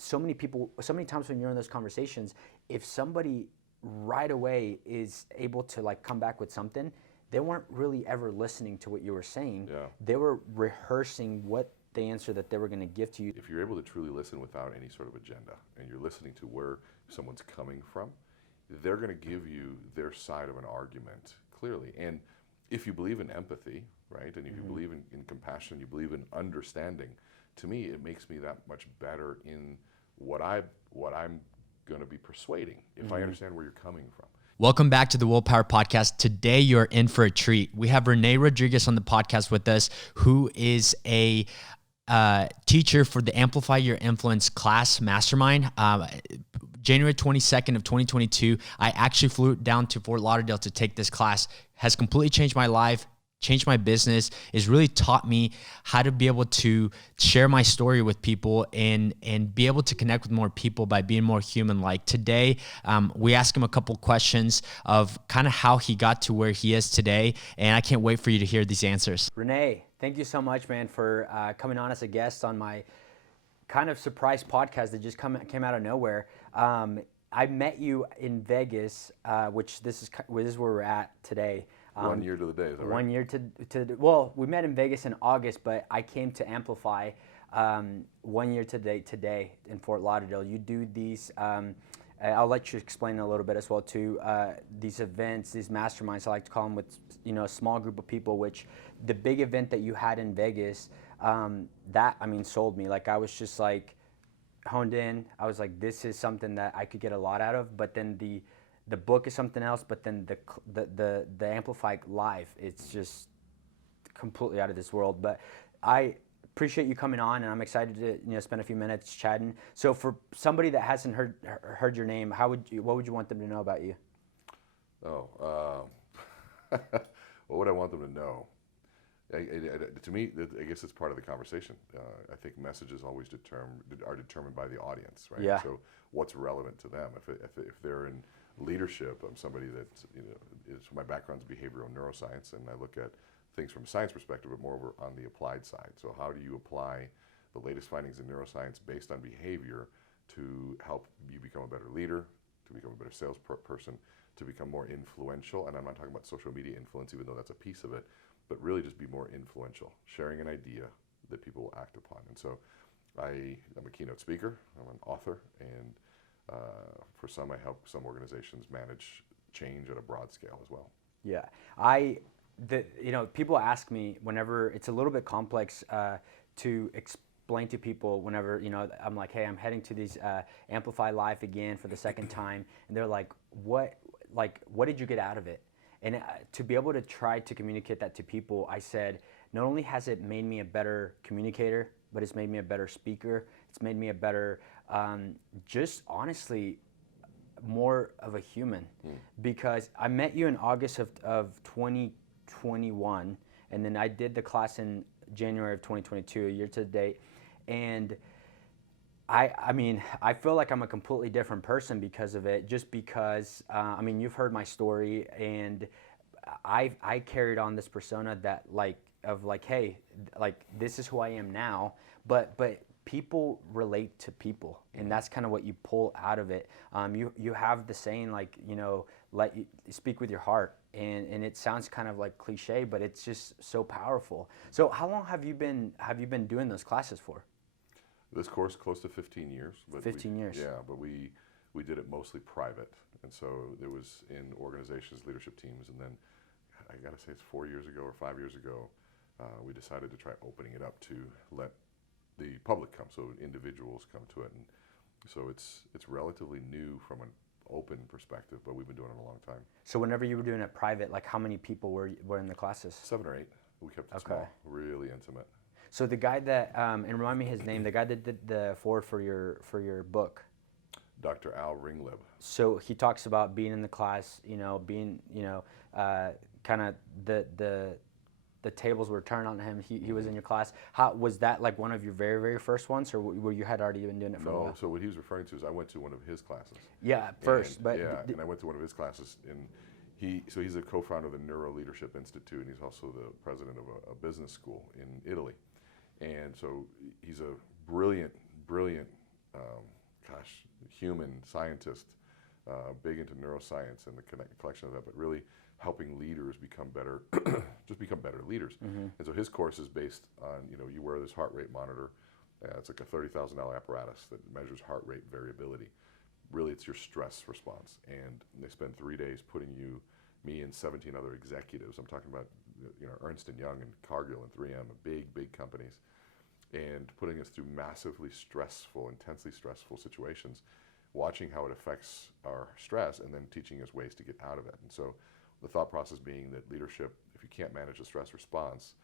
so many people, so many times when you're in those conversations, if somebody right away is able to like come back with something, they weren't really ever listening to what you were saying. Yeah. They were rehearsing what the answer that they were going to give to you. If you're able to truly listen without any sort of agenda, and you're listening to where someone's coming from, they're going to give you their side of an argument clearly. And if you believe in empathy, right, and if you believe in compassion, you believe in understanding, to me, it makes me that much better in what I'm going to be persuading if I understand where you're coming from. Welcome back to the Willpower Podcast. Today, you're in for a treat. We have Rene Rodriguez on the podcast with us, who is a teacher for the Amplify Your Influence class mastermind. January 22nd of 2022, I actually flew down to Fort Lauderdale to take this class. Has completely changed my life, changed my business. It's really taught me how to be able to share my story with people and be able to connect with more people by being more human-like. Today, we asked him a couple questions of kind of how he got to where he is today, and I can't wait for you to hear these answers. Rene, thank you so much, man, for coming on as a guest on my kind of surprise podcast that just came out of nowhere. I met you in Vegas, which this is where we're at today. 1 year to the day, is that right? 1 year well, we met in Vegas in August, but I came to Amplify 1 year today in Fort Lauderdale. You do these, I'll let you explain a little bit as well too, these events, these masterminds, I like to call them, with a small group of people, which the big event that you had in Vegas, that, I mean, sold me. Like, I was just like honed in. I was like, this is something that I could get a lot out of, but then the book is something else, but then the Amplify Live, it's just completely out of this world. But I appreciate you coming on, and I'm excited to spend a few minutes chatting. So for somebody that hasn't heard your name, what would you want them to know about you? What would I want them to know? To me, I guess it's part of the conversation. I think messages always are determined by the audience, right? Yeah. So what's relevant to them? If they're in leadership, I'm somebody that my background's behavioral neuroscience, and I look at things from a science perspective, but more over on the applied side. So how do you apply the latest findings in neuroscience based on behavior to help you become a better leader, to become a better salesperson, to become more influential? And I'm not talking about social media influence, even though that's a piece of it, but really just be more influential, sharing an idea that people will act upon. And so I'm a keynote speaker, I'm an author, and for some, I help some organizations manage change at a broad scale as well. Yeah, people ask me whenever it's a little bit complex to explain to people. Whenever I'm like, hey, I'm heading to these Amplify Live again for the second time, and they're like, what did you get out of it? And to be able to try to communicate that to people, I said, not only has it made me a better communicator, but it's made me a better speaker. It's made me a better, just honestly, more of a human. Because I met you in August of 2021, and then I did the class in January of 2022, a year to date. And I mean, I feel like I'm a completely different person because of it, just because, I mean, you've heard my story, and I carried on this persona that hey, this is who I am now, but people relate to people, and that's kind of what you pull out of it. You have the saying, let you speak with your heart, and it sounds kind of like cliche, but it's just so powerful. So how long have you been doing those classes for? This course, close to 15 years. 15 years. Yeah, but we did it mostly private. And so it was in organizations, leadership teams. And then I got to say it's 4 years ago or 5 years ago, we decided to try opening it up to let the public come, so individuals come to it. And so it's relatively new from an open perspective, but we've been doing it a long time. So whenever you were doing it private, like how many people were in the classes? 7 or 8. We kept it small, really intimate. So the guy that, and remind me his name, the guy that did the foreword for your book. Dr. Al Ringlib. So he talks about being in the class, being, kind of the tables were turned on him. He was in your class. How was that, like one of your very, very first ones, or were you had already been doing it for a while? No, so what he was referring to is I went to one of his classes. Yeah, first, and I went to one of his classes, and he's a co-founder of the Neuro Leadership Institute, and he's also the president of a business school in Italy. And so he's a brilliant human scientist, big into neuroscience and the collection of that, but really helping leaders become better, just become better leaders. And so his course is based on, you wear this heart rate monitor. It's like a $30,000 apparatus that measures heart rate variability. Really, it's your stress response. And they spend 3 days putting me and 17 other executives. I'm talking about, Ernst & Young and Cargill and 3M, big companies, and putting us through massively stressful, intensely stressful situations, watching how it affects our stress, and then teaching us ways to get out of it. And so the thought process being that leadership, if you can't manage the stress response,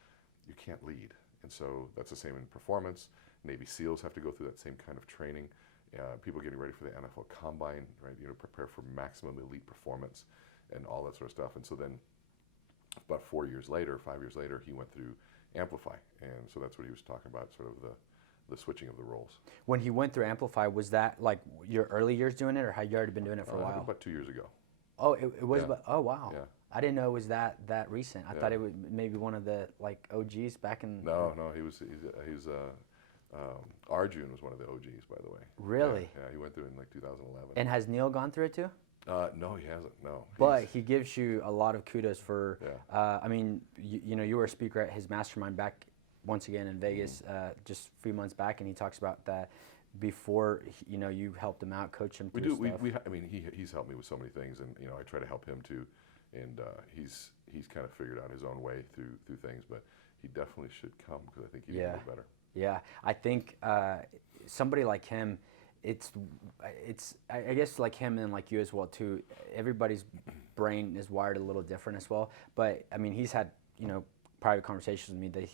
you can't lead. And so that's the same in performance. Navy SEALs have to go through that same kind of training. People getting ready for the NFL Combine, right? Prepare for maximum elite performance and all that sort of stuff. And so then about 5 years later, he went through Amplify. And so that's what he was talking about, sort of the switching of the roles. When he went through Amplify, was that like your early years doing it, or had you already been doing it for a while? About 2 years ago. Oh, it was. Yeah. Oh, wow. Yeah. I didn't know it was that recent. I Yeah. thought it was maybe one of the like OGs back in. No, he's Arjun was one of the OGs, by the way. Really? Yeah, he went through it in like 2011. And has Neil gone through it too? No, he hasn't. No. But he gives you a lot of kudos for. Yeah. I mean, you were a speaker at his mastermind back once again in Vegas just a few months back, and he talks about that before you helped him out, coach him. We through do. stuff. I mean, he's helped me with so many things, and I try to help him too. And he's kind of figured out his own way through things, but he definitely should come because I think he'd be better. Yeah, I think somebody like him, it's I guess like him and like you as well too. Everybody's brain is wired a little different as well. But I mean, he's had private conversations with me that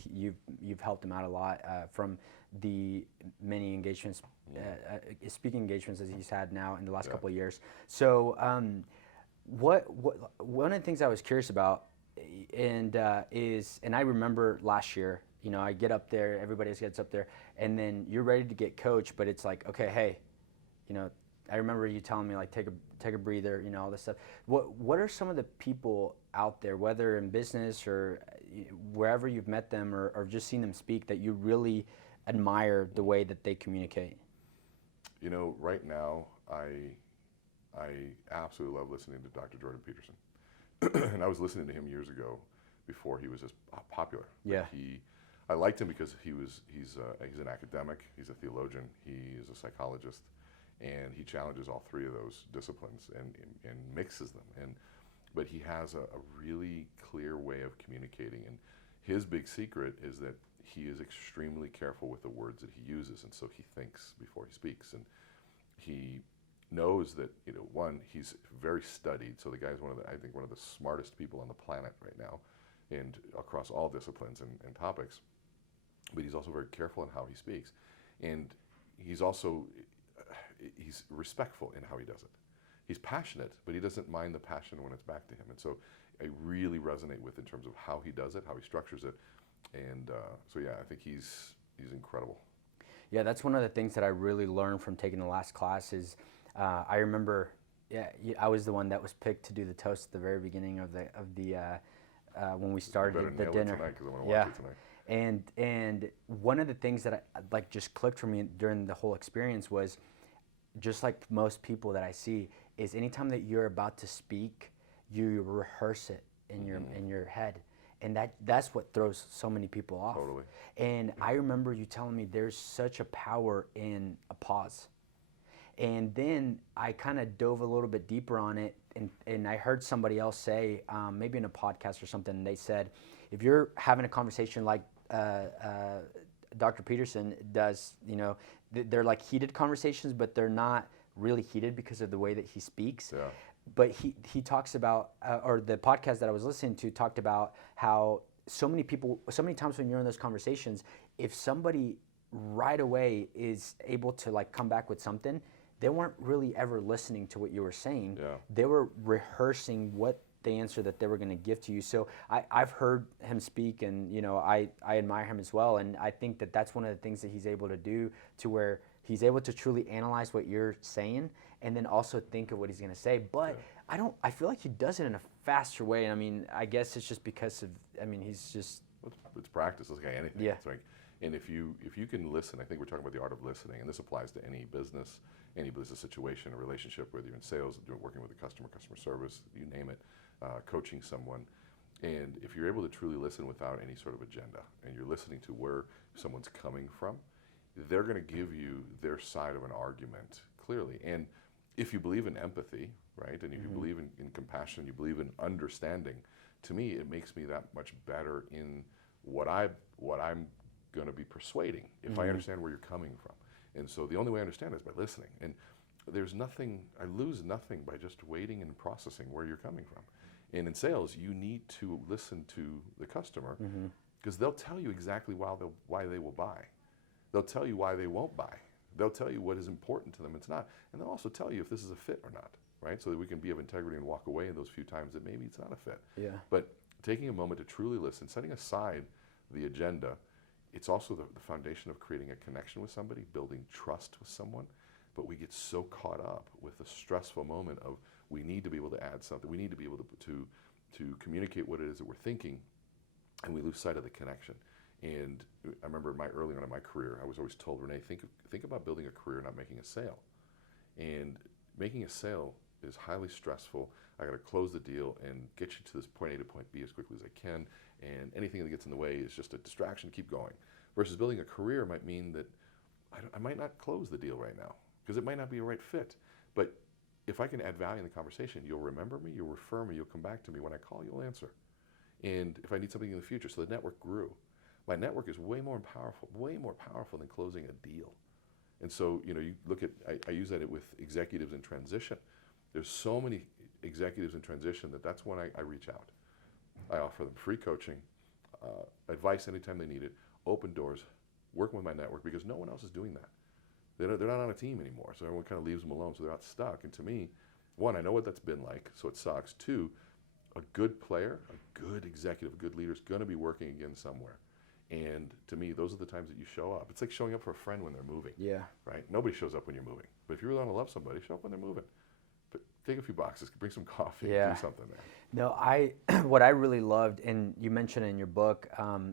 you've helped him out a lot from the many engagements, speaking engagements that he's had now in the last couple of years. So what one of the things I was curious about and I remember last year. I get up there, everybody else gets up there, and then you're ready to get coached, but it's like, okay, hey, I remember you telling me like take a breather, all this stuff. What are some of the people out there, whether in business or wherever you've met them or just seen them speak, that you really admire the way that they communicate? Right now, I absolutely love listening to Dr. Jordan Peterson, and I was listening to him years ago before he was as popular. Yeah. I liked him because he's an academic, he's a theologian, he is a psychologist, and he challenges all three of those disciplines and mixes them. But he has a really clear way of communicating, and his big secret is that he is extremely careful with the words that he uses, and so he thinks before he speaks, and he knows that one, he's very studied. So the guy's I think one of the smartest people on the planet right now, and across all disciplines and topics. But he's also very careful in how he speaks, and he's respectful in how he does it. He's passionate, but he doesn't mind the passion when it's back to him. And so I really resonate with in terms of how he does it, how he structures it, and so yeah, I think he's incredible. Yeah, that's one of the things that I really learned from taking the last class is I remember I was the one that was picked to do the toast at the very beginning of the when we started the dinner. Tonight, 'cause I wanna watch it tonight. And one of the things that I just clicked for me during the whole experience was, just like most people that I see, is anytime that you're about to speak, you rehearse it in your head, and that's what throws so many people off. Totally. And I remember you telling me there's such a power in a pause. And then I kind of dove a little bit deeper on it, and I heard somebody else say, maybe in a podcast or something, and they said, if you're having a conversation like Dr. Peterson does, they're like heated conversations, but they're not really heated because of the way that he speaks. Yeah. But he talks about, or the podcast that I was listening to talked about how so many times when you're in those conversations, if somebody right away is able to like come back with something, they weren't really ever listening to what you were saying. Yeah. They were rehearsing what the answer that they were going to give to you. So I've heard him speak, and I admire him as well. And I think that that's one of the things that he's able to do, to where he's able to truly analyze what you're saying and then also think of what he's going to say. But yeah. I feel like he does it in a faster way. I mean, I guess it's just because of, he's just. It's practice. It's like anything. Yeah. It's like, And if you can listen, I think we're talking about the art of listening, and this applies to any business situation, a relationship, whether you're in sales, working with a customer service, you name it, coaching someone. And if you're able to truly listen without any sort of agenda, and you're listening to where someone's coming from, they're going to give you their side of an argument clearly. And if you believe in empathy, right, and if you believe in compassion, you believe in understanding, to me, it makes me that much better in what I'm going to be persuading if I understand where you're coming from. And so the only way I understand is by listening. And there's nothing, I lose nothing by just waiting and processing where you're coming from. And in sales, you need to listen to the customer because they'll tell you exactly why they will buy. They'll tell you why they won't buy. They'll tell you what is important to them, it's not. And they'll also tell you if this is a fit or not, right? So that we can be of integrity and walk away in those few times that maybe it's not a fit. Yeah. But taking a moment to truly listen, setting aside the agenda, it's also the foundation of creating a connection with somebody, building trust with someone. But we get so caught up with the stressful moment of we need to be able to add something, we need to be able to communicate what it is that we're thinking, and we lose sight of the connection. And I remember early on in my career, I was always told, Renee, think about building a career, not making a sale. And making a sale is highly stressful. I got to close the deal and get you to this point A to point B as quickly as I can, and anything that gets in the way is just a distraction to keep going. Versus building a career might mean that I might not close the deal right now because it might not be a right fit. But if I can add value in the conversation, you'll remember me, you'll refer me, you'll come back to me. When I call, you'll answer. And if I need something in the future, so the network grew. My network is way more powerful than closing a deal. And so, you look at, I use that with executives in transition. There's so many executives in transition that's when I reach out. I offer them free coaching, advice anytime they need it, open doors, working with my network because no one else is doing that. They're not on a team anymore, so everyone kind of leaves them alone, so they're not stuck. And to me, one, I know what that's been like, so it sucks. Two, a good player, a good executive, a good leader is going to be working again somewhere. And to me, those are the times that you show up. It's like showing up for a friend when they're moving. Yeah. Right? Nobody shows up when you're moving. But if you really want to love somebody, show up when they're moving. But take a few boxes, bring some coffee, do something there. No, what I really loved, and you mentioned in your book,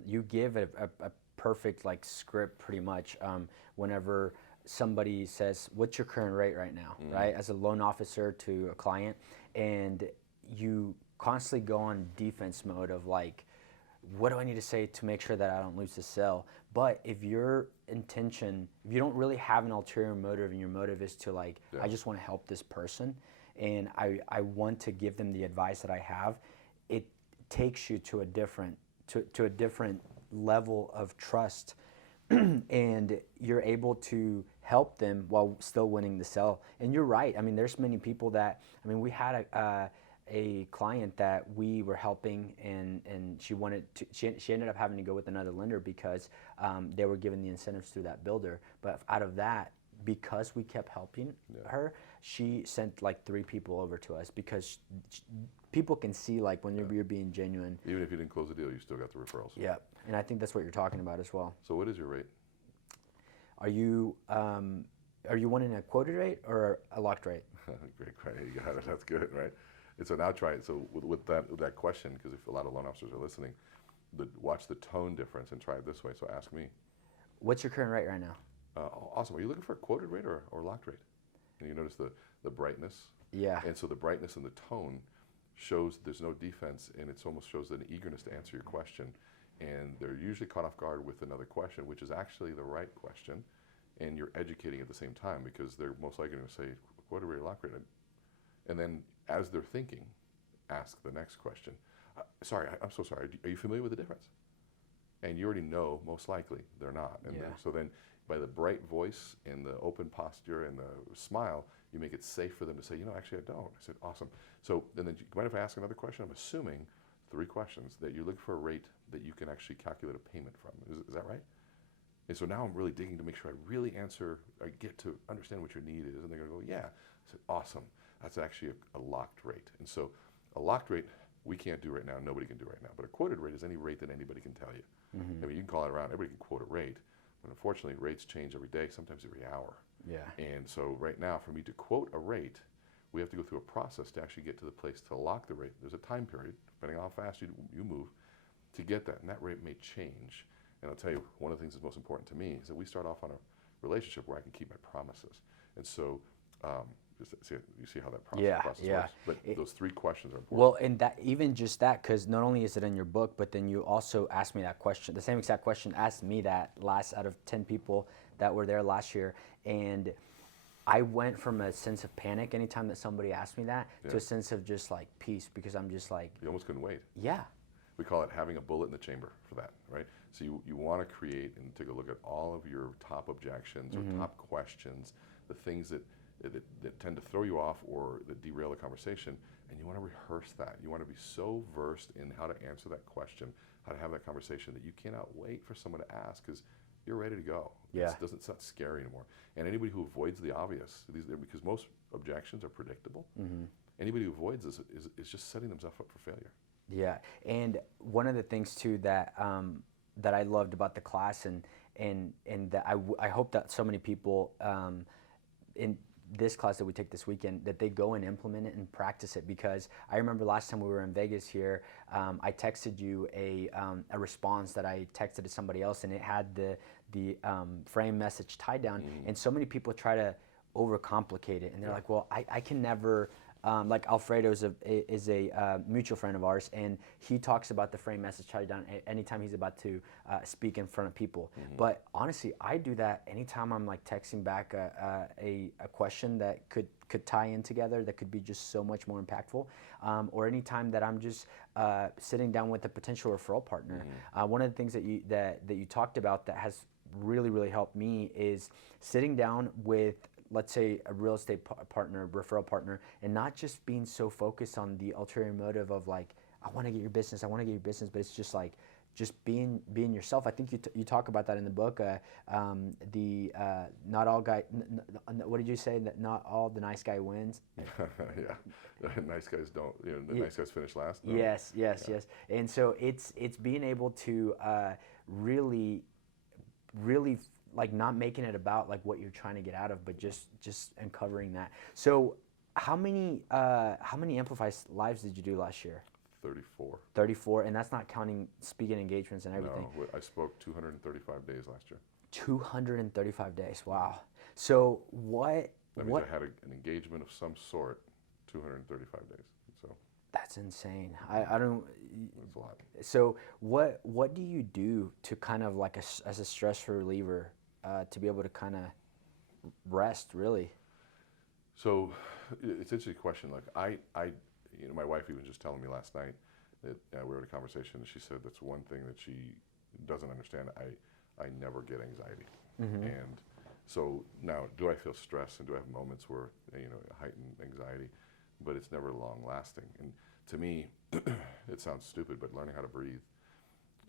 you give a perfect script pretty much whenever somebody says, what's your current rate right now, right? As a loan officer to a client, and you constantly go on defense mode of what do I need to say to make sure that I don't lose the sale? But if your intention, if you don't really have an ulterior motive and your motive is to I just want to help this person and I want to give them the advice that I have, it takes you to a different level of trust and you're able to help them while still winning the sale. And you're right. I mean, there's many people that, we had a client that we were helping and she ended up having to go with another lender because they were given the incentives through that builder. But out of that, because we kept helping her, she sent 3 people over to us because people can see when you're being genuine. Even if you didn't close the deal, you still got the referrals. Yeah, and I think that's what you're talking about as well. So what is your rate? Are you wanting a quoted rate or a locked rate? Great, you got it. That's good, right? And so now try it. So with that question, because if a lot of loan officers are listening, watch the tone difference and try it this way. So ask me. What's your current rate right now? Awesome. Are you looking for a quoted rate or locked rate? And you notice the brightness? Yeah. And so the brightness and the tone shows there's no defense, and it almost shows an eagerness to answer your question. And they're usually caught off guard with another question, which is actually the right question, and you're educating at the same time because they're most likely going to say, quoted rate or locked rate? And then as they're thinking, ask the next question. Sorry, I'm so sorry. Are you familiar with the difference? And you already know, most likely, they're not. And so then by the bright voice and the open posture and the smile, you make it safe for them to say, actually I don't. I said, awesome. So then do you mind if I ask another question? I'm assuming 3 questions that you're looking for a rate that you can actually calculate a payment from. Is that right? And so now I'm really digging to make sure I really answer, I get to understand what your need is. And they're going to go, yeah. I said, awesome. That's actually a locked rate. And so a locked rate we can't do right now, nobody can do right now. But a quoted rate is any rate that anybody can tell you. You can call it around, everybody can quote a rate. But unfortunately, rates change every day, sometimes every hour. Yeah. And so right now, for me to quote a rate, we have to go through a process to actually get to the place to lock the rate. There's a time period, depending on how fast you move, to get that. And that rate may change And I'll tell you, one of the things that's most important to me is that we start off on a relationship where I can keep my promises. And so, you see how that process works. But those 3 questions are important. Well, and that even just that, because not only is it in your book, but then you also asked me that question, the same exact question, asked me that last out of 10 people that were there last year, and I went from a sense of panic anytime that somebody asked me that to a sense of just like peace, because I'm just like, you almost couldn't wait. Yeah. We call it having a bullet in the chamber for that, right? So you want to create and take a look at all of your top objections or top questions, the things that tend to throw you off or that derail the conversation, and you want to rehearse that. You want to be so versed in how to answer that question, how to have that conversation, that you cannot wait for someone to ask, because you're ready to go. Yeah. It's not scary anymore. And anybody who avoids the obvious, because most objections are predictable, anybody who avoids this is just setting themselves up for failure. Yeah, and one of the things too that that I loved about the class, and that I hope that so many people in this class that we take this weekend, that they go and implement it and practice it. Because I remember last time we were in Vegas here, I texted you a response that I texted to somebody else, and it had the frame message tied down, and so many people try to overcomplicate it, and they're like, well, I can never. Like Alfredo is a mutual friend of ours, and he talks about the frame message tied down anytime he's about to speak in front of people. But honestly, I do that anytime I'm like texting back a question that could tie in together, that could be just so much more impactful, or anytime that I'm just sitting down with a potential referral partner. One of the things that you talked about that has really helped me is sitting down with, let's say, a real estate partner, referral partner, and not just being so focused on the ulterior motive of like, I want to get your business, but it's just like, just being yourself. I think you talk about that in the book. Not all guy. What did you say? That not all the nice guy wins. Yeah, nice guys don't. The nice guys finish last. No? Yes. And so it's being able to really like not making it about like what you're trying to get out of, but just uncovering that. So how many Amplify Lives did you do last year? 34. 34, and that's not counting speaking engagements and everything. No, I spoke 235 days last year. 235 days, wow. So what? That means I had an engagement of some sort, 235 days. So that's insane. I don't. That's a lot. So what do you do to kind of like as a stress reliever to be able to kind of rest, really? So it's an interesting question. Like I my wife even just telling me last night that we were in a conversation, and she said that's one thing that she doesn't understand. I never get anxiety, and so now, do I feel stress and do I have moments where heightened anxiety? But it's never long lasting. And to me, it sounds stupid, but learning how to breathe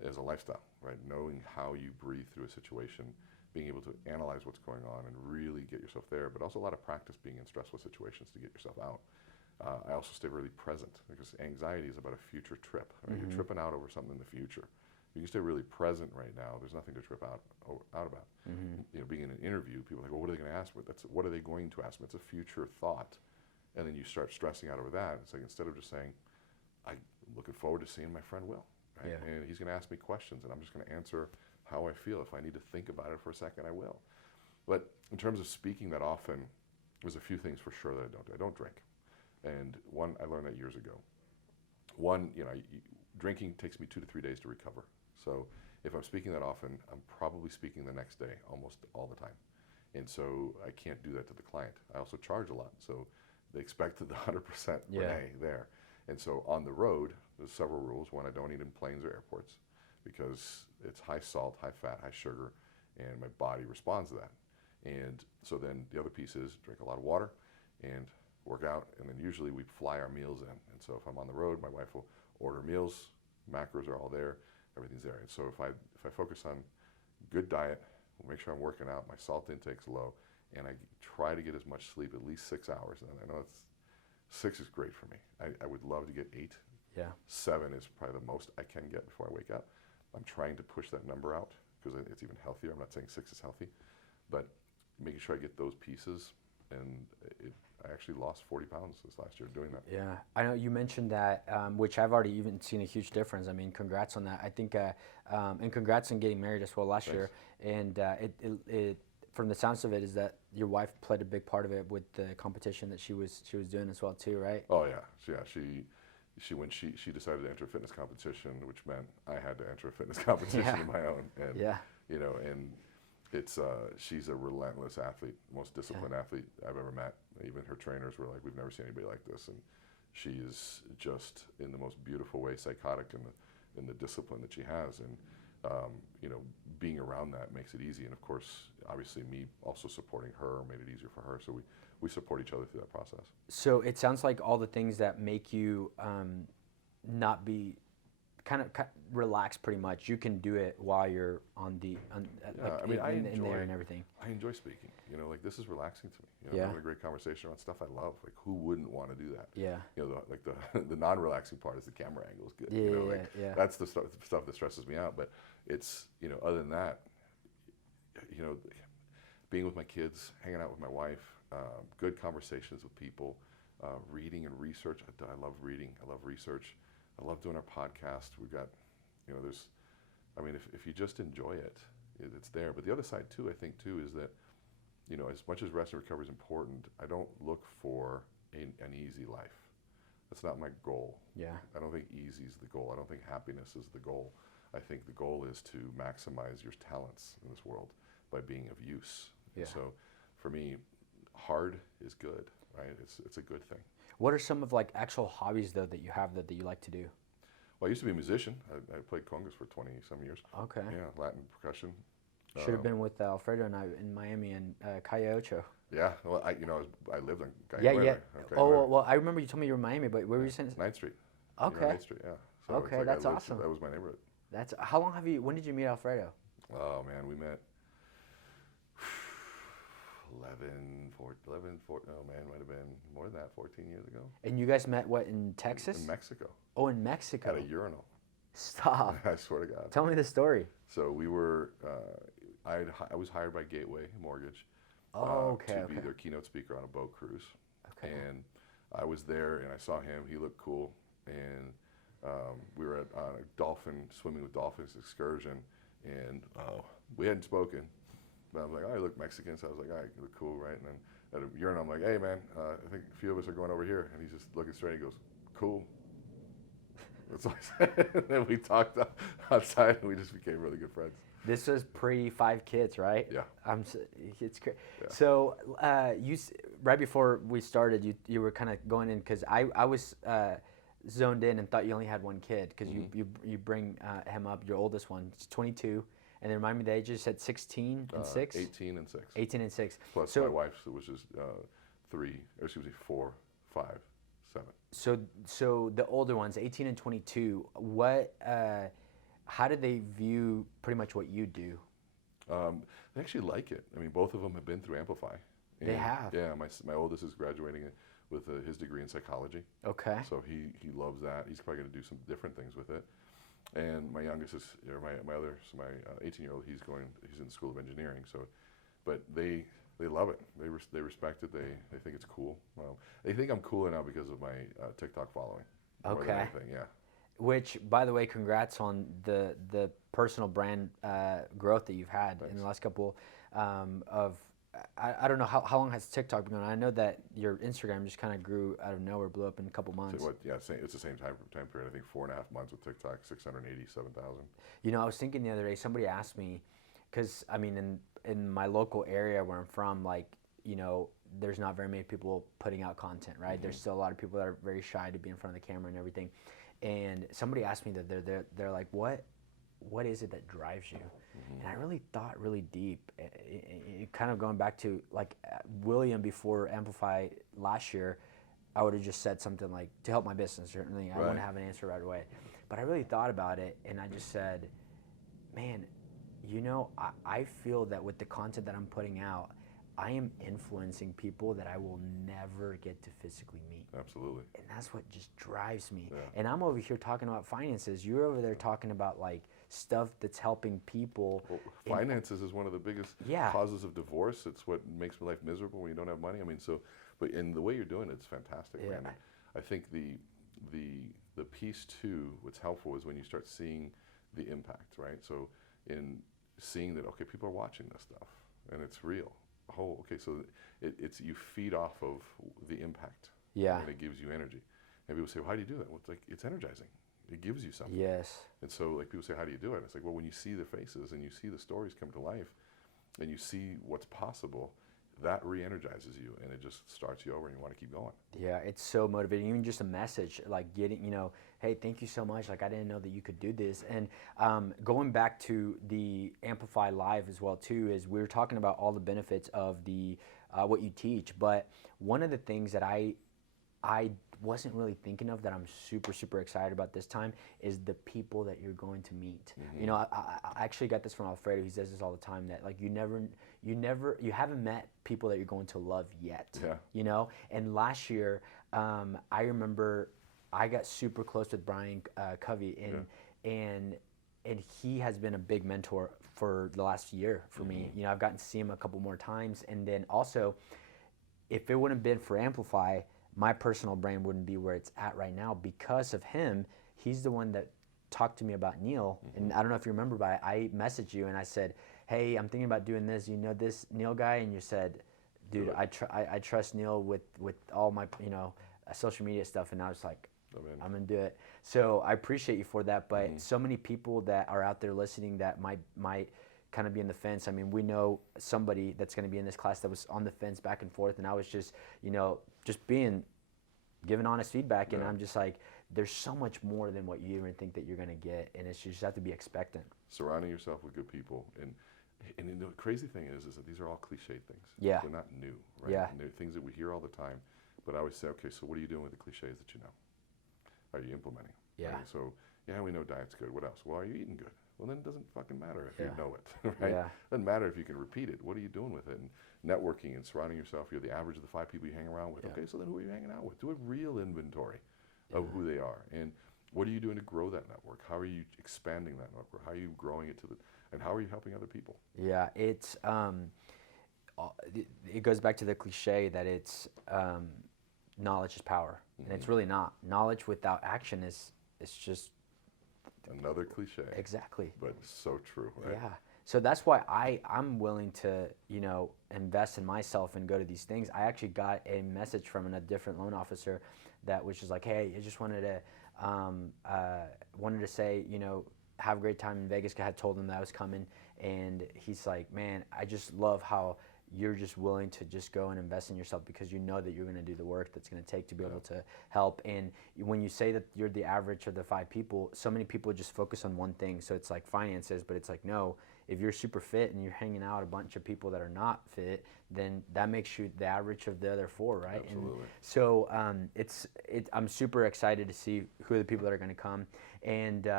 is a lifestyle, right? Knowing how you breathe through a situation, being able to analyze what's going on and really get yourself there, but also a lot of practice being in stressful situations to get yourself out. I also stay really present, because anxiety is about a future trip. Right? You're tripping out over something in the future. You can stay really present right now. There's nothing to trip out about. Being in an interview, people are like, well, what are they going to ask me? What are they going to ask me? It's a future thought. And then you start stressing out over that. It's like, instead of just saying, I'm looking forward to seeing my friend Will, right? Yeah. And he's going to ask me questions, and I'm just going to answer how I feel. If I need to think about it for a second, I will. But in terms of speaking that often, there's a few things for sure that I don't do. I don't drink. And one, I learned that years ago. One, drinking takes me 2 to 3 days to recover. So if I'm speaking that often, I'm probably speaking the next day almost all the time. And so I can't do that to the client. I also charge a lot. So they expected the 100% Rene there. And so on the road, there's several rules. One, I don't eat in planes or airports, because it's high salt, high fat, high sugar, and my body responds to that. And so then the other piece is drink a lot of water and work out, and then usually we fly our meals in. And so if I'm on the road, my wife will order meals, macros are all there, everything's there. And so if I focus on good diet, we'll make sure I'm working out, my salt intake's low, and I try to get as much sleep, at least 6 hours. And I know 6 is great for me. I would love to get 8. Yeah. 7 is probably the most I can get before I wake up. I'm trying to push that number out, because it's even healthier. I'm not saying 6 is healthy, but making sure I get those pieces and I actually lost 40 pounds this last year doing that. Yeah, I know you mentioned that, which I've already even seen a huge difference. I mean, congrats on that. I think, and congrats on getting married as well last Thanks. year. And it, from the sounds of it, is that your wife played a big part of it with the competition that she was doing as well too, right? Oh yeah, when she decided to enter a fitness competition, which meant I had to enter a fitness competition Yeah. of my own, and Yeah. you know, and it's she's a relentless athlete, most disciplined athlete I've ever met. Even her trainers were like, we've never seen anybody like this, and she is just in the most beautiful way psychotic in the discipline that she has, and you know, being around that makes it easy. And of course, obviously, me also supporting her made it easier for her. So we support each other through that process. So it sounds like all the things that make you not be kind of relaxed, pretty much, you can do it while you're on the I mean, in there and everything. I enjoy speaking. You know, like this is relaxing to me. You know, Yeah. having a great conversation about stuff I love. Like who wouldn't want to do that? Yeah. You know, the non-relaxing part is the camera angle is good. Yeah, you know, yeah, like yeah. that's the stuff that stresses me out. But it's, you know, other than that, you know, being with my kids, hanging out with my wife, good conversations with people, reading and research. I love reading. I love research. I love doing our podcast. We've got, you know, there's, I mean, if you just enjoy it, it's there. But the other side too, I think too, is that, you know, as much as rest and recovery is important, I don't look for an easy life. That's not my goal. Yeah. I don't think easy is the goal. I don't think happiness is the goal. I think the goal is to maximize your talents in this world by being of use. Yeah. So for me, hard is good, right? It's a good thing. What are some of like actual hobbies though that you have that you like to do? Well, I used to be a musician. I played congas for 20-some years. Okay. Yeah, Latin percussion. Should have been with Alfredo and I in Miami and Calle Ocho. Yeah, well, I lived on Calle Yeah, Nueve, yeah. okay, Oh, Nueve. well, I remember you told me you were in Miami, but where were you saying? 9th Street. Okay. 9th Street, yeah. So it's Okay, like that's I lived- awesome. That was my neighborhood. That's how long have you? When did you meet Alfredo? Oh man, we met 11, oh man, might have been more than that, 14 years ago. And you guys met what, in Texas? In Mexico. Oh, in Mexico. At a urinal. Stop. I swear to God. Tell me the story. So we were, I was hired by Gateway Mortgage Oh, okay. to Okay. be their keynote speaker on a boat cruise. Okay. And I was there and I saw him, he looked cool. And we were on a swimming with dolphins excursion. And we hadn't spoken. But I'm like, oh, I look Mexican. So I was like, all right, you look cool, right? And then at a urinal, I'm like, hey, man, I think a few of us are going over here. And he's just looking straight. He goes, cool. That's all I said. And then we talked outside, and we just became really good friends. This was pre 5 kids, right? Yeah. It's crazy. Yeah. So right before we started, you were kind of going in because I was zoned in and thought you only had one kid because you bring him up, your oldest one, he's 22, and then remind me the age. You said 16 and 6. 18 and 6. 18 and 6. Plus so, my wife's, which is 4, 5, 7. So the older ones, 18 and 22, how do they view pretty much what you do? They actually like it. I mean, both of them have been through Amplify. They have? Yeah, my oldest is graduating with his degree in psychology. Okay. So he loves that. He's probably going to do some different things with it. And my youngest is, or my 18-year-old, he's in the School of Engineering. So, but they love it. They respect it. They think it's cool. They think I'm cooler now because of my TikTok following. More than Okay. anything, yeah. Which, by the way, congrats on the personal brand growth that you've had in the last couple of. I don't know how long has TikTok been going. I know that your Instagram just kind of grew out of nowhere, blew up in a couple months. So it's the same time period. I think 4.5 months with TikTok, 687,000. You know, I was thinking the other day. Somebody asked me, because I mean, in my local area where I'm from, like, you know, there's not very many people putting out content, right? Mm-hmm. There's still a lot of people that are very shy to be in front of the camera and everything. And somebody asked me that they're like, what is it that drives you? And I really thought really deep. It kind of going back to like William before Amplify last year, I would have just said something like, to help my business, certainly. I wouldn't have an answer right away. But I really thought about it, and I just said, man, you know, I feel that with the content that I'm putting out, I am influencing people that I will never get to physically meet. Absolutely. And that's what just drives me. Yeah. And I'm over here talking about finances. You're over there talking about like stuff that's helping people. Well, finances is one of the biggest Yeah. causes of divorce. It's what makes life miserable when you don't have money. I mean, so, but in the way you're doing it's fantastic. Yeah. And I think the piece too, what's helpful is when you start seeing the impact, right? So in seeing that, okay, people are watching this stuff and it's real. Oh, okay, so it's you feed off of the impact. Yeah. And it gives you energy. And people say, well, how do you do that? Well, it's like, it's energizing. It gives you something. Yes. And so like people say, how do you do it? It's like, well, when you see the faces and you see the stories come to life and you see what's possible, that re-energizes you and it just starts you over and you want to keep going. Yeah, it's so motivating. Even just a message, like getting, hey, thank you so much. Like, I didn't know that you could do this. And going back to the Amplify Live as well too, is we were talking about all the benefits of the what you teach. But one of the things that I wasn't really thinking of that I'm super, super excited about this time is the people that you're going to meet. Mm-hmm. I actually got this from Alfredo. He says this all the time, that like you haven't met people that you're going to love yet. Yeah. And last year, I remember I got super close with Brian Covey, and he has been a big mentor for the last year for me. I've gotten to see him a couple more times, and then also, if it wouldn't have been for Amplify, my personal brand wouldn't be where it's at right now because of him. He's the one that talked to me about Neil, and I don't know if you remember, but I messaged you and I said, hey, I'm thinking about doing this. You know this Neil guy? And you said, dude, I trust Neil with all my social media stuff. And I was like, I'm gonna do it. So I appreciate you for that. But so many people that are out there listening that might kind of be in the fence. I mean, we know somebody that's going to be in this class that was on the fence back and forth, and I was just giving honest feedback, and I'm just like, there's so much more than what you even think that you're going to get, and you just have to be expectant. Surrounding yourself with good people, and the crazy thing is that these are all cliche things. Yeah. They're not new, right? Yeah. And they're things that we hear all the time, but I always say, okay, so what are you doing with the cliches that you know? Are you implementing? Yeah. Right? So, yeah, we know diet's good. What else? Well, are you eating good? Well, then it doesn't fucking matter if you know it, right? Yeah. It doesn't matter if you can repeat it. What are you doing with it? And networking and surrounding yourself, you're the average of the 5 people you hang around with. Okay, so then who are you hanging out with? Do a real inventory of who they are. And what are you doing to grow that network? How are you expanding that network? How are you growing it and how are you helping other people? Yeah, it's it goes back to the cliche that it's knowledge is power, and it's really not. Knowledge without action is just another cliche. Exactly. But so true, right? Yeah. So that's why I'm willing to, invest in myself and go to these things. I actually got a message from a different loan officer that was just like, hey, I just wanted to say, have a great time in Vegas. I had told him that I was coming, and he's like, man, I just love how you're just willing to just go and invest in yourself because you know that you're going to do the work that's going to take to be able to help. And when you say that you're the average of the 5 people, so many people just focus on one thing. So it's like finances, but it's like, no, if you're super fit and you're hanging out a bunch of people that are not fit, then that makes you the average of the other 4, right? Absolutely. And so I'm super excited to see who are the people that are going to come. And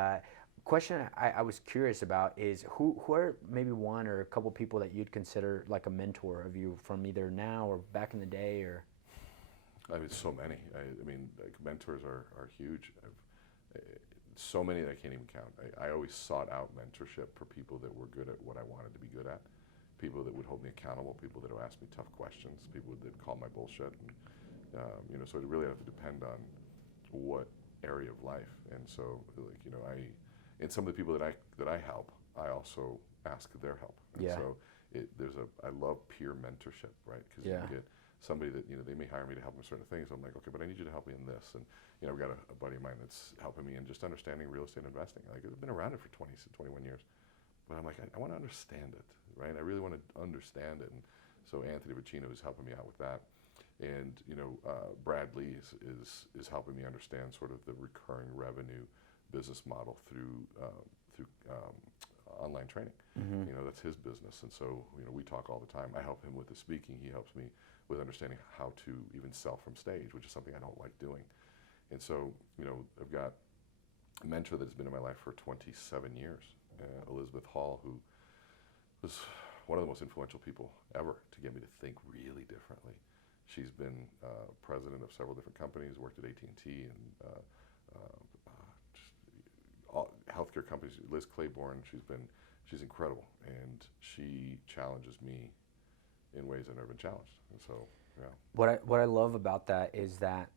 question I was curious about is who are maybe one or a couple people that you'd consider like a mentor of you from either now or back in the day, or? I mean, so many. I mean, like mentors are huge. So many that I can't even count. I always sought out mentorship for people that were good at what I wanted to be good at, people that would hold me accountable, people that would ask me tough questions, people that call my bullshit. And, so it really has to depend on what area of life. And so, like, and some of the people that I help, I also ask their help. And so I love peer mentorship, right? Because you get somebody that, they may hire me to help them with certain things. I'm like, okay, but I need you to help me in this. And, I've got a buddy of mine that's helping me in just understanding real estate investing. Like, I've been around it for 21 years. But I'm like, I want to understand it, right? I really want to understand it. And so Anthony Vicino is helping me out with that. And, Brad Lee is helping me understand sort of the recurring revenue business model through online training. That's his business. And so, we talk all the time. I help him with the speaking. He helps me with understanding how to even sell from stage, which is something I don't like doing. And so, I've got a mentor that's been in my life for 27 years, Elizabeth Hall, who was one of the most influential people ever to get me to think really differently. She's been president of several different companies, worked at AT&T, and healthcare companies. Liz Claiborne, she's incredible, and she challenges me in ways I've never been challenged. And so, yeah. What I love about that is that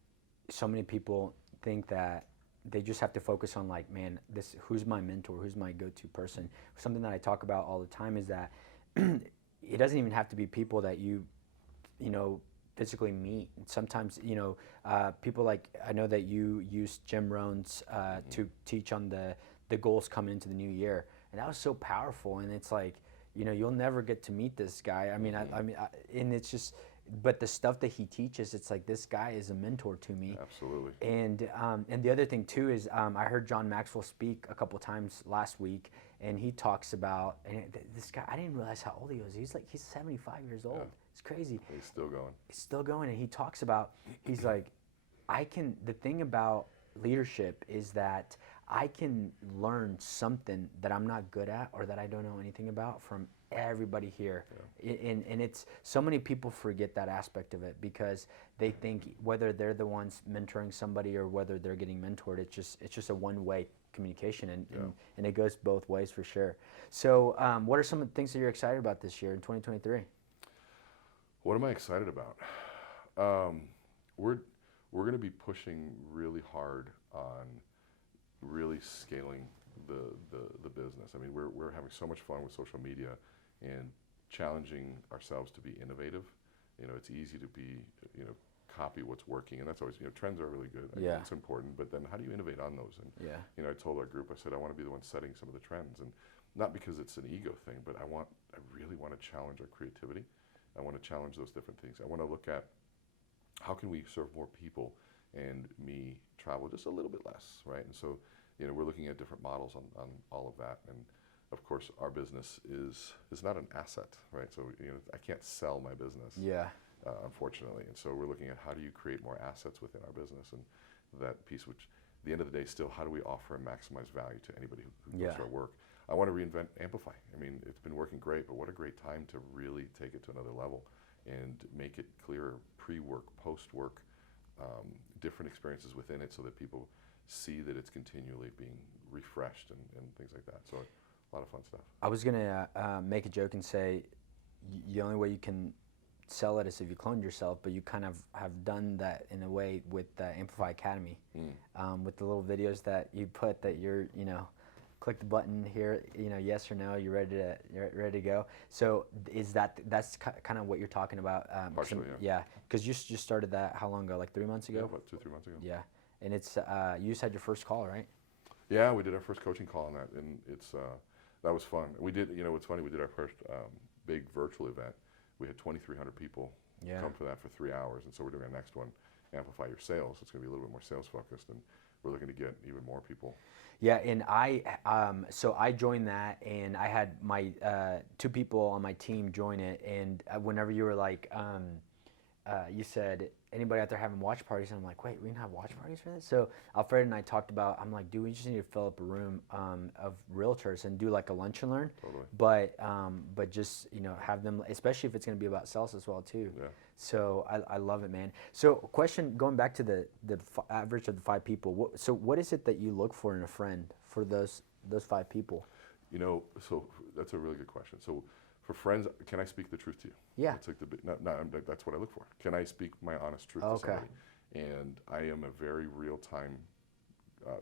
so many people think that they just have to focus on like, man, this who's my mentor, who's my go-to person. Something that I talk about all the time is that it doesn't even have to be people that you know, physically meet. Sometimes, you know, people like, I know that you used Jim Rohn's to teach on the goals coming into the new year, and that was so powerful. And it's like, you know, you'll never get to meet this guy. I mean, and it's just, but the stuff that he teaches, it's like, this guy is a mentor to me. Absolutely. And the other thing too is I heard John Maxwell speak a couple times last week, and he talks about, and this guy, I didn't realize how old he was. He's 75 years old. Yeah. It's crazy. He's still going. He's still going, and he talks about, he's like, the thing about leadership is that I can learn something that I'm not good at or that I don't know anything about from everybody here. Yeah. And it's, so many people forget that aspect of it because they think whether they're the ones mentoring somebody or whether they're getting mentored, it's just a one-way communication, and it goes both ways for sure. So what are some of the things that you're excited about this year in 2023? What am I excited about? We're going to be pushing really hard on really scaling the business. I mean, we're having so much fun with social media and challenging ourselves to be innovative. You know, it's easy to be, you know, copy what's working, and that's always, you know, trends are really good. I mean, it's important, but then how do you innovate on those? And you know, I told our group, I said, I want to be the one setting some of the trends, and not because it's an ego thing, but I really want to challenge our creativity. I want to challenge those different things. I want to look at how can we serve more people and me travel just a little bit less, right? And so, you know, we're looking at different models on all of that. And of course, our business is not an asset, right? So, you know, I can't sell my business, unfortunately. And so we're looking at how do you create more assets within our business, and that piece, which at the end of the day, still, how do we offer and maximize value to anybody who goes to our work? I want to reinvent Amplify. I mean, it's been working great, but what a great time to really take it to another level and make it clearer, pre-work, post-work, different experiences within it so that people see that it's continually being refreshed and things like that. So a lot of fun stuff. I was going to make a joke and say the only way you can sell it is if you clone yourself, but you kind of have done that in a way with the Amplify Academy, with the little videos that you put that you're, you know, click the button here, you know, yes or no, you're ready to go. So that's kind of what you're talking about? Partially, yeah. Because you just started that how long ago? Like 3 months ago? Yeah, about 2-3 months ago. Yeah, and it's you just had your first call, right? Yeah, we did our first coaching call on that, and it's that was fun. We did, you know, what's funny, we did our first big virtual event. We had 2,300 people come for that for 3 hours, and so we're doing our next one, Amplify Your Sales. It's going to be a little bit more sales focused, and we're looking to get even more people. Yeah, and so I joined that, and I had my 2 people on my team join it, and whenever you were like, you said, anybody out there having watch parties? And I'm like, wait, we can have watch parties for this? So Alfred and I talked about, I'm like, dude, we just need to fill up a room of realtors and do like a lunch and learn. Totally. But just, you know, have them, especially if it's going to be about sales as well too. Yeah. So I love it, man. So question, going back to the average of the 5 people. So what is it that you look for in a friend for those 5 people? You know, so that's a really good question. So for friends, can I speak the truth to you? Yeah. That's like that's what I look for. Can I speak my honest truth to somebody? And I am a very real-time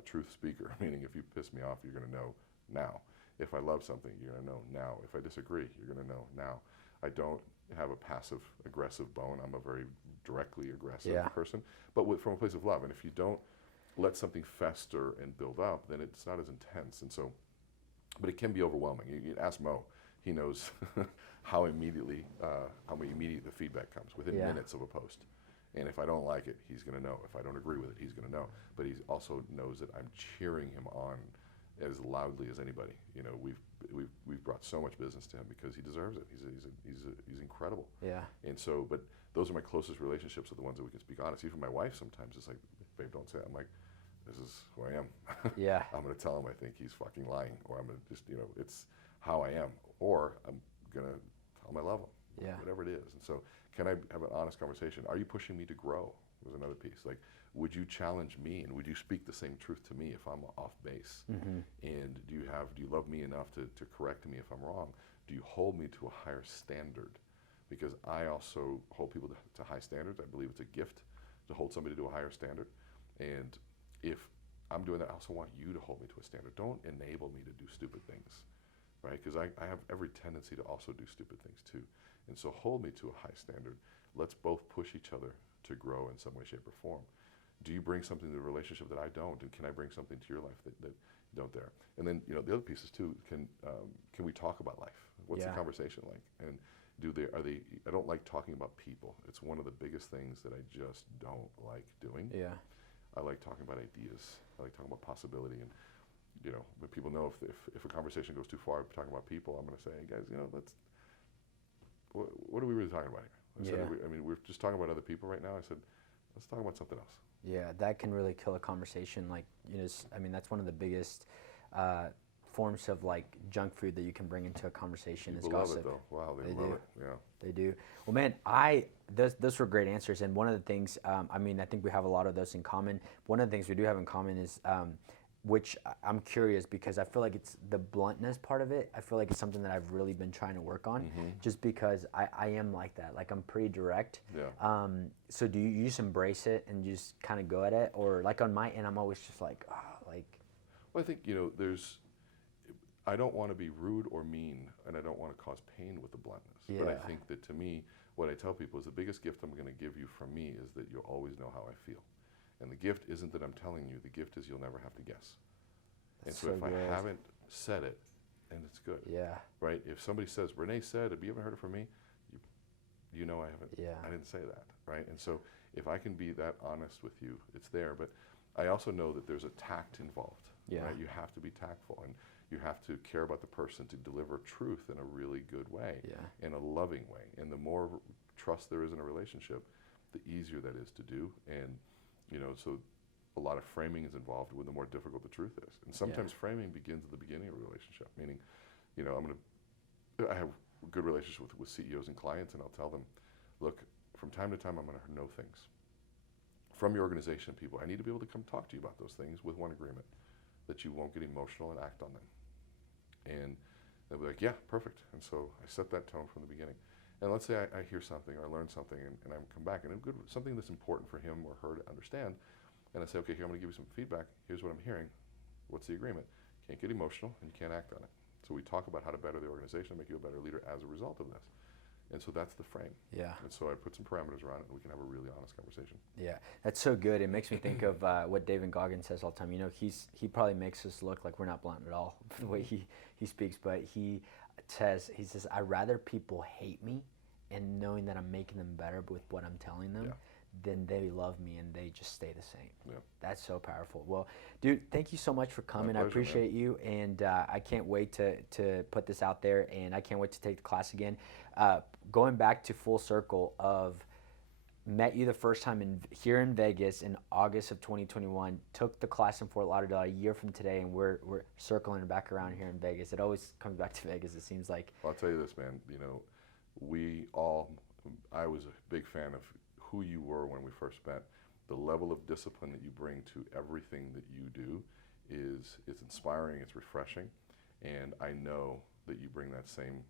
truth speaker, meaning if you piss me off, you're going to know now. If I love something, you're going to know now. If I disagree, you're going to know now. I don't have a passive-aggressive bone. I'm a very directly aggressive person, but from a place of love. And if you don't let something fester and build up, then it's not as intense. And so, but it can be overwhelming. You ask Mo. He knows how immediate the feedback comes within minutes of a post. And if I don't like it, he's going to know. If I don't agree with it, he's going to know. But he also knows that I'm cheering him on as loudly as anybody. You know, we've brought so much business to him because he deserves it. He's incredible. Yeah. And so, but those are my closest relationships with the ones that we can speak honest. Even my wife sometimes is like, babe, don't say it. I'm like, this is who I am. Yeah. I'm going to tell him I think he's fucking lying, or I'm going to just, you know, it's how I am, or I'm going to tell him I love him. Yeah. whatever it is. And so, can I have an honest conversation? Are you pushing me to grow? Was another piece. Like, would you challenge me, and would you speak the same truth to me if I'm off base? And do you love me enough to correct me if I'm wrong? Do you hold me to a higher standard? Because I also hold people to high standards. I believe it's a gift to hold somebody to a higher standard. And if I'm doing that, I also want you to hold me to a standard. Don't enable me to do stupid things, right? Because I have every tendency to also do stupid things too. And so hold me to a high standard. Let's both push each other to grow in some way, shape, or form. Do you bring something to the relationship that I don't? And can I bring something to your life that you don't there? And then, the other piece is too, can we talk about life? What's the conversation like? And I don't like talking about people. It's one of the biggest things that I just don't like doing. Yeah. I like talking about ideas. I like talking about possibility. And, when people know if a conversation goes too far talking about people, I'm going to say, hey guys, what are we really talking about here? I said, we're just talking about other people right now. I said, let's talk about something else. Yeah, that can really kill a conversation. Like, that's one of the biggest forms of like junk food that you can bring into a conversation. People is gossip. love it though. Wow, they love it. Yeah, they do. Well, man, those were great answers. And one of the things, I think we have a lot of those in common. One of the things we do have in common is, which I'm curious because I feel like it's the bluntness part of it. I feel like it's something that I've really been trying to work on, just because I am like that. Like, I'm pretty direct. Yeah. So do you just embrace it and just kind of go at it, or like on my end, I'm always just like, Well, I think I don't want to be rude or mean, and I don't want to cause pain with the bluntness. Yeah. But I think that, to me, what I tell people is the biggest gift I'm going to give you from me is that you'll always know how I feel. And the gift isn't that I'm telling you. The gift is you'll never have to guess. That's and so if good. I haven't said it, and it's good. Yeah. Right? If somebody says, Rene said, have you ever heard it from me? You know I haven't. Yeah. I didn't say that. Right? And so if I can be that honest with you, it's there. But I also know that there's a tact involved. Yeah. Right? You have to be tactful, and you have to care about the person to deliver truth in a really good way, Yeah. in a loving way. And the more trust there is in a relationship, the easier that is to do. And so a lot of framing is involved with the more difficult the truth is. And sometimes framing begins at the beginning of a relationship, meaning, I have a good relationship with CEOs and clients, and I'll tell them, look, from time to time, I'm going to know things from your organization, people. I need to be able to come talk to you about those things with one agreement, that you won't get emotional and act on them. And they'll be like, yeah, perfect. And so I set that tone from the beginning. And let's say I hear something or I learn something, and I come back, and it's good, something that's important for him or her to understand. And I say, okay, here, I'm going to give you some feedback. Here's what I'm hearing. What's the agreement? Can't get emotional, and you can't act on it. So we talk about how to better the organization and make you a better leader as a result of this. And so that's the frame. Yeah. And so I put some parameters around it, and we can have a really honest conversation. Yeah, that's so good. It makes me think of what David Goggins says all the time. He probably makes us look like we're not blunt at all the way he speaks, but he says, I'd rather people hate me and knowing that I'm making them better with what I'm telling them than they love me and they just stay the same. Yeah. That's so powerful. Well, dude, thank you so much for coming. My pleasure, I appreciate you, and I can't wait to put this out there, and I can't wait to take the class again. Going back to full circle of met you the first time here in Vegas in August of 2021, took the class in Fort Lauderdale a year from today, and we're circling back around here in Vegas. It always comes back to Vegas, it seems like. Well, I'll tell you this, man, I was a big fan of who you were when we first met. The level of discipline that you bring to everything that you do it's inspiring, it's refreshing, and I know that you bring that same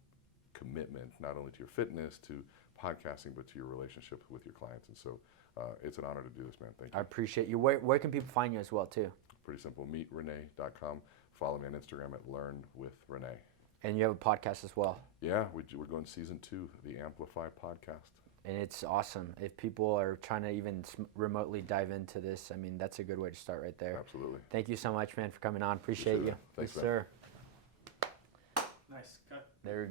commitment not only to your fitness, to podcasting, but to your relationship with your clients. And so it's an honor to do this, man. Thank you. I appreciate you. Where can people find you as well, too? Pretty simple. meetrene.com. Follow me on Instagram at learnwithrene. And you have a podcast as well. Yeah, we're going season 2, the Amplify podcast. And it's awesome. If people are trying to even remotely dive into this, that's a good way to start right there. Absolutely. Thank you so much, man, for coming on. Appreciate you. Thanks, yes, man. sir. Nice cut. There we go.